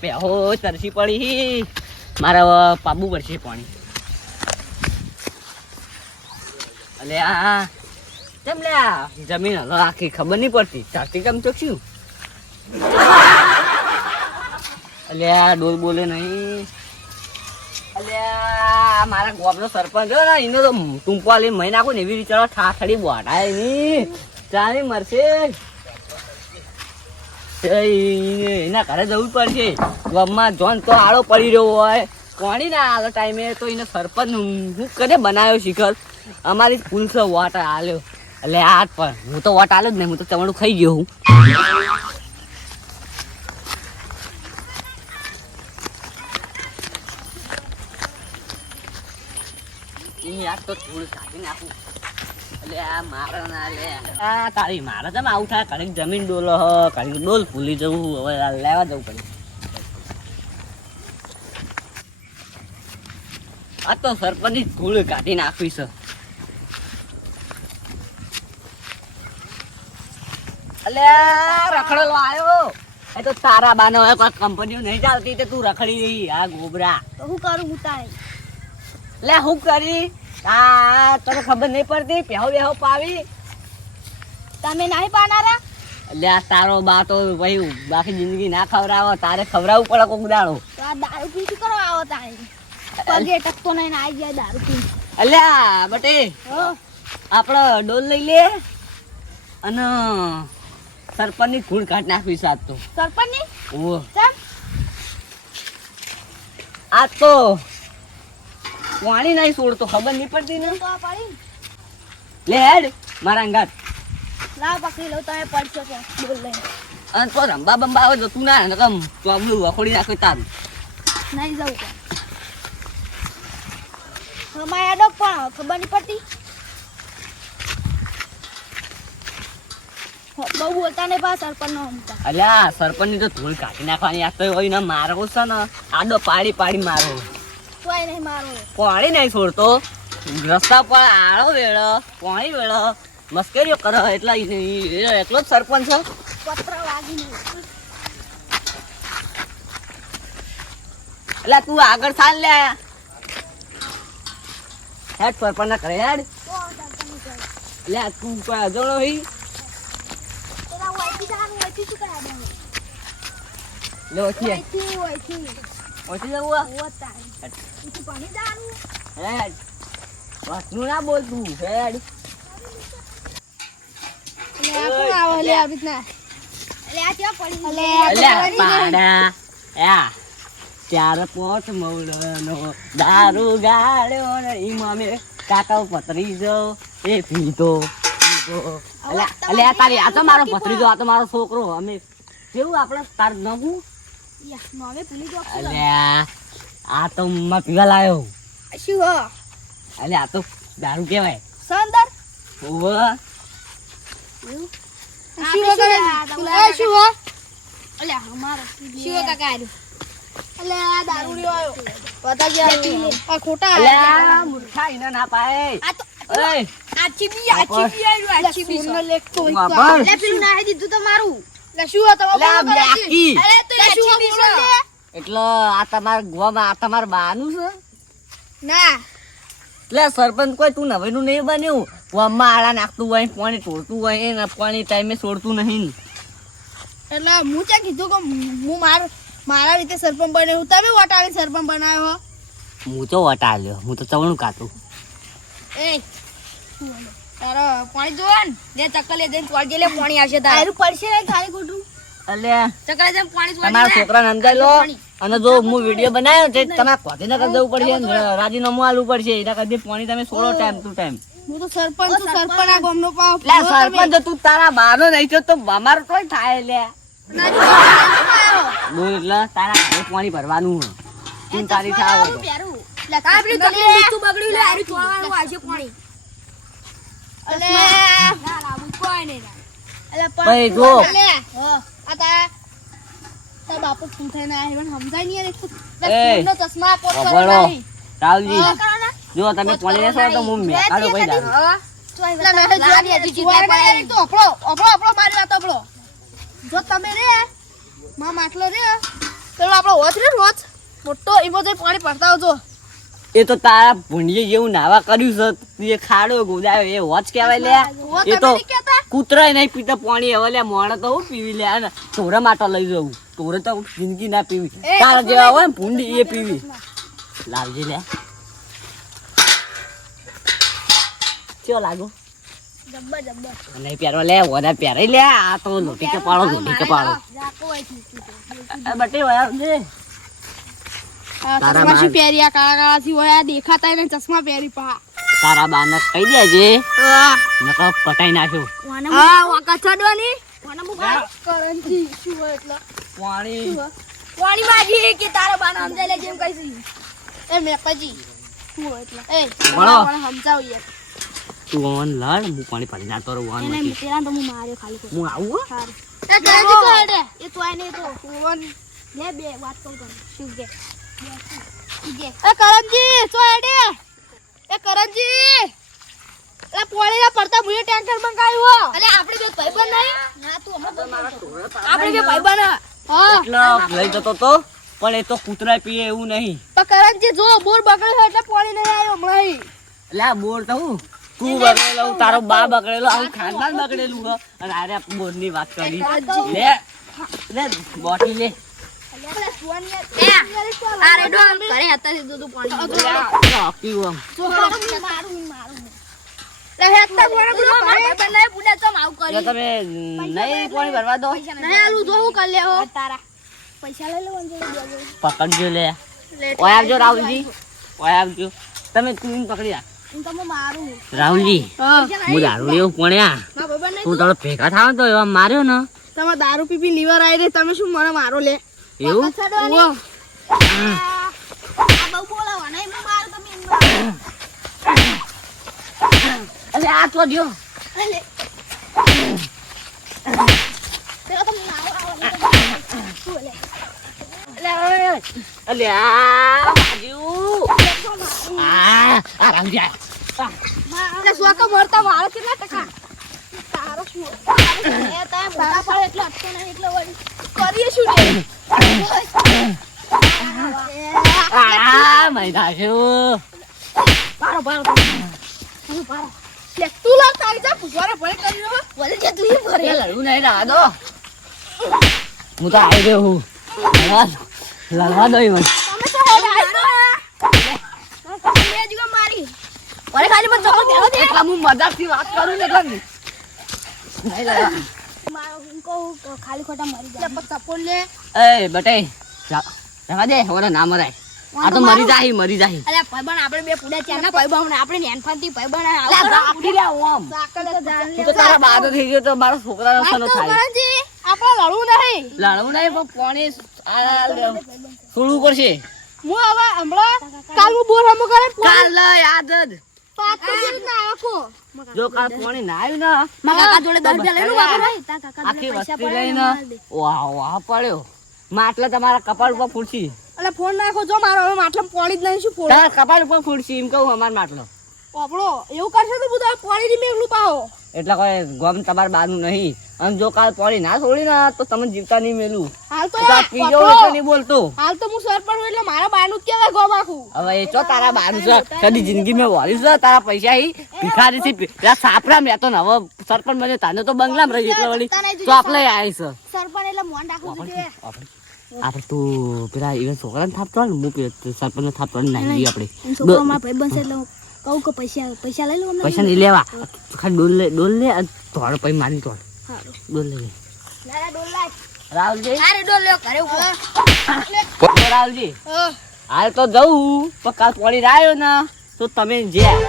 પેહો તરસી પડી મારા પાબુ પડશે પાણી. અલે આ, કેમ લે જમીન હલો આખી ખબર નહીં પડતી. ધરતી કેમ ચોખ્યું અલે આ ડોલ બોલે નહીં અલે મારા ગોપનો સરપંચ ને એને તો ટૂંપા લઈને મહી કોઈ ને એવી રીતે ઠાઠડી બોટાય નહીં ચાલી મરશે. એના ઘરે જવું પડશે. ગામમાં જોન તો આળો પડી રહ્યો હોય. કોણી ના આલો ટાઈમે? તો એને સરપંચ હું કરે બનાવ્યો શિખર? અમારી સ્કૂલ છે, વોટ આલ્યો. એટલે આ જ પણ. હું તો વોટ આલ્યો જ નહીં, હું તો ચમડું ખાઈ ગયો હું. યાર તો થોડું કાઢી નાખું આ તારી મારે તમે આવું થાય કડીક જમીન ડોલો હ કડીક ડોલ ભૂલી જવું હવે લેવા જવું પડે. આ તો સરપંચની ધૂળ કાઢી નાખવી છે. અલે રખડેલો આવ્યો એ તો તારા બાનો હોય કોઈ કંપનીઓ નહીં ચાલતી તે તું રખડી રહી આ ગોબરા. તો હું કરું હું લે હું કરી? આ તને ખબર નહીં પડતી? પહેવો બેહો પાવી. તમે નહીં પાનારા એટલે આ તારો બા તો ભાઈ બાકી જિંદગી ના ખવડાવો તારે ખવડાવવું પડે કોક દાડો. તો આ દારૂ પી કરો આવો તારે? પગે ટકતો નહીં ને આવી જાય દારૂ પી અલ્યા બટે હો. આપણો ડોલ લઈ લે અને સરપંચની ખૂણ કાઢ નાખવી સાત તો. સરપંચની ઓ આ તો પાણી નહીં છોડતો ખબર નહીં પડતી ને. તો લે હેડ મારા અંગાત. લાવ પકડી લઉં તમે પડશો કે બોલ લઈને અને તો રંબા બંબા આવે જતું ના ને કમ તો આપણું વખોડી નાખે તારું. નહીં જવું અમારે ડોક પણ ખબર નહીં પડતી. બહુ બોલતા નહીં પા સરપંચ નો અલ્યા સરપંચની તો ધૂળ કાઢી નાખવાની આ તો હોય ને મારો છે ને. આડો પાડી પાડી મારો તોય નહીં મારું. પાણી નહીં છોડતો. રસ્તા પર આળો વેળો પાણી વેળો મસ્કરીઓ કરો એટલા ઈ- ઈ- એ એકલો જ સરપંચ છે. પત્ર વાગી નહીં એટલે તું આગળ ચાલ લે. હેડ સરપંચ ના કરે હેડ. લે તું કોઈ અજણો હોય લે ઓછી ઓછી જવું ભણી જવાનું હેડ. વાતનું ના બોલ તું. હેડ. પોટ મવડનો દારૂ ગાળ્યો ને ઈમાં અમે કાકા પતરી જો એ પીધો તારી આ તો મારો ભત્રીજો આ તો મારો છોકરો. અમે કેવું આપણે તાર નવું અલ્યા આ તો માં પીવા લાયો શું હો? આ તો દારૂ કહેવાય. સંદર? ઓવ શું હો કરે? શું અમારો શું કાકા આર્યું? આ દારૂ લ્યો આયો. પતા ગયા આ ખોટા અલ્યા મૂર્ખા ઈને ના પાય આ તો ઓય. આચી બી આચી બી આચી બી સોનો લેખતો તો લે પેલું નાહી દીધું તમારું લે શું હો તમે અલ્યા બ્યાકી અરે તો આચી બી લે એટલે આ તમાર ગોમાં આ તમાર બાનું છે? ના. એટલે સરપંચ કોઈ તું નવેનું નહીં બન્યું? ગોમાં આળા નાખતું હોય પાણી તોડતું હોય ને પાણી ટાઈમે છોડતું નહીં. એટલે હું ત્યાં કીધું કે હું માર મારા રીતે સરપંચ બન્યો? હું તમે વટાવી સરપંચ બનાવ્યો હો? હું તો વટાવ્યો હું તો ચવણું કાતું એ તારો પાણી જોવો લે ચક્કર જઈને તોડજે લે પાણી આવશે તારે. પડશે ને ખાલી ખોટું એટલે ચક્કર જઈને પાણી તમારા છોકરાને સમજાઈ લો. અને જો હું વીડિયો બનાવ્યો છે તમારે કોધીનગર જવું પડશે રાજીનામું આલવું પડશે એના પાણી તમે છોડો ટાઈમ ટુ ટાઈમ હું તો સરપંચ છું સરપંચ આ ગામનો પાવ એટલે સરપંચ તું તારા બાનો નહીં થયો તો અમારો કોઈ થાય લે. બોલ એટલે તારા પાણી ભરવાનું હે. તું તારી થાવ તો. ભાઈ જો એ, ચશ્મા પોત કરો વગડો. નહીં. રાવજી હા. જો તમે પાણી લેશો તો હું મેકાડો ભાઈ દારૂ. જો તમે રે માં માટલો રે. પેલો આપણો હોત રે રોજ મોટો એમાં જઈ પાણી પડતા આવજો. એ તો તારા ભૂંડીએ જેવું નાવા કર્યું છે. એ ખાડો ગોદાયો એ વોચ કહેવાય લે. એ તો કૂતરાય નહીં પીતા પાણી. હવે લે મોણે તો હું પીવી લે અને તોરે માટે લઈ જવું. તોરે તો જિંદગી ના પીવી. તારા જેવા હોય ને ભૂંડી એ પીવી. લાવજે લે. ચો લાગો. નહીં પહેરવા લે વધારે પહેરાઈ લે. આ તો લોટી કપાળો લોટી કપાળો. રાખો અહીંથી. આ બટે વયા તારા ચશ્મા શું બાર. પહેર્યા કાળા કાળા થી હોય દેખાતા ને ચશ્મા પહેરી પા તારા બાને કહી દેજે. નકર પટાઈ નાખ્યો. હા વાકા ચડવાની કરંજી શું હોય એટલે. પાણી પાણી માજી કે તારા બાને સમજાય લે જેમ કઈસી એ મેપાજી શું હોય એટલે? એ મને સમજાવ યાર. તું ઓન લાડ હું પાણી પાડી નાખતો રહું ઓન એને માંથી. પેલા તો હું માર્યો ખાલી હું આવું હો? સારું. એ કરંજી કોડે એ તો આને તો. ઓન લે બે વાત કહું કર શું કે? એ કરણજી તો હેડે એ કરણજી! એ પોળીના પડતા મુએ મંગાયું હો. અલે આપણે બે ભાઈબંધ નહીં ના તું આપણે બે ભાઈબંધ હા. એટલે લઈ જતો તો પણ એ તો કૂતરા પીએ એવું નહીં. તો કરંજી જો બોર બગડ્યો એટલે પાણી નહીં આવ્યો હમણાં એટલે આ બોર તો હું? તું બગડેલો તારો બા બગડેલો આવું ખાનદાન બગડેલું હો. અને આરે બોરની વાત કરી. લે લે બોટી લે. રોકી હું આમ. એટલે તમે નહીં પાણી ભરવા દો પકડજો લે ઓય આવજો રાહુલજી ઓય આવજો તમે તું પકડી રાહુલજી હું દારૂ એવું પડ્યા તું તારો ભેગા થાવ તો એવા માર્યો ને તમે દારૂ પીપી લીવર આવી રે તમે શું મને મારો લે એવું? ઉવ્વ. અરે આ તો જો કરીએ શું આ મહી નાખ્યું પારો પારો પારો લે તું લાગ તારી જા પૂછવારે ભલે કરી રહ્યો ભલે જે તું ભરે એ લડવું નહીં ના દો હું તો આવી ગયો હું લડવા દો. મને તમે તો હે તો મે જુગા મારી ઓરે ખાલી મને દે એટલા હું મજાકથી વાત કરું ને એટલે નહીં લડવા. મારો કહું ખાલી ખોટા મરી જાય. લે ચપ્પલ લે. એ બટે જા- દે ઓરે ના મરાય. આ તો મરી જાહી મરી જાહી. અરે ભાઈબંધ આપણે બે પુડા ચાર ના ભાઈબંધ આપણે નેનફાનથી ભાઈબંધ અલા, રાખી લે. ઓમ તો તારા બાદ થઈ ગયો તો મારો છોકરાનો સનો થાય. આપણે લડવું નહીં. લડવું નહીં પણ પાણી આ છોડવું હું હવે હમણાં કાલ હું બોર હમો કરે કાલ યાદ જ. પાક તો જેવી ના આખો જો કા પાણી ના આવ્યું ને? મારા કાકા જોડે દસ રૂપિયા લઈને વાપરો આખી વસ્તી લઈને વાહ વાહ પડ્યો. માટલા તમારા કપાળ ઉપર ફૂટશી એટલે ફોન નાખો જો મારો હવે માટલા પાણી જ નહીં શું ફોડ? કપાળ ઉપર ફૂટશી એમ કહું અમાર માટલો. આપણો એવું કરશે તો બધા પાણી ની મેઘલું પાહો એટલે કોઈ ગમ તમાર બાનું નહીં. અને જો કાલ પાણી ના છોડી ના તો તમે જીવતા નહીં મેલું. હાલ તો પીજો એટલે નહીં બોલતો. હાલ તો હું સરપંચ એટલે મારા બાનું કેવાય ગમ આખું. હવે એ ચો તારા બાનું છે. કદી જિંદગી મેં વાળી છે. તારા પૈસા હી ભિખારી થી પેલા સાપરા મેં તો ને. હવે સરપંચ બને તાને તો બંગલામાં રહી એટલે વળી તો આપણે આવી છે સરપંચ એટલે મોન રાખવું જોઈએ. આપણે તું. પેલા ઇવન છોકરાને થાપતો ને હું સરપંચને થાપતો ને નાઈ જઈએ આપણે. છોકરો મારા ભાઈબંધ છે એટલે કહું કે પૈસા પૈસા લઈ લો અમને પૈસા નહીં લેવા. ખાલી ડોલ લે ડોલ લે તોડ પછી મારી તોડ ડોલ રાહુલજી? અરે ડોલ લ્યો ઘરે ઊભો. રાહુલજી? હાલ તો જવું પણ કાલ પડી રહ્યો ને તો તમે જ્યાં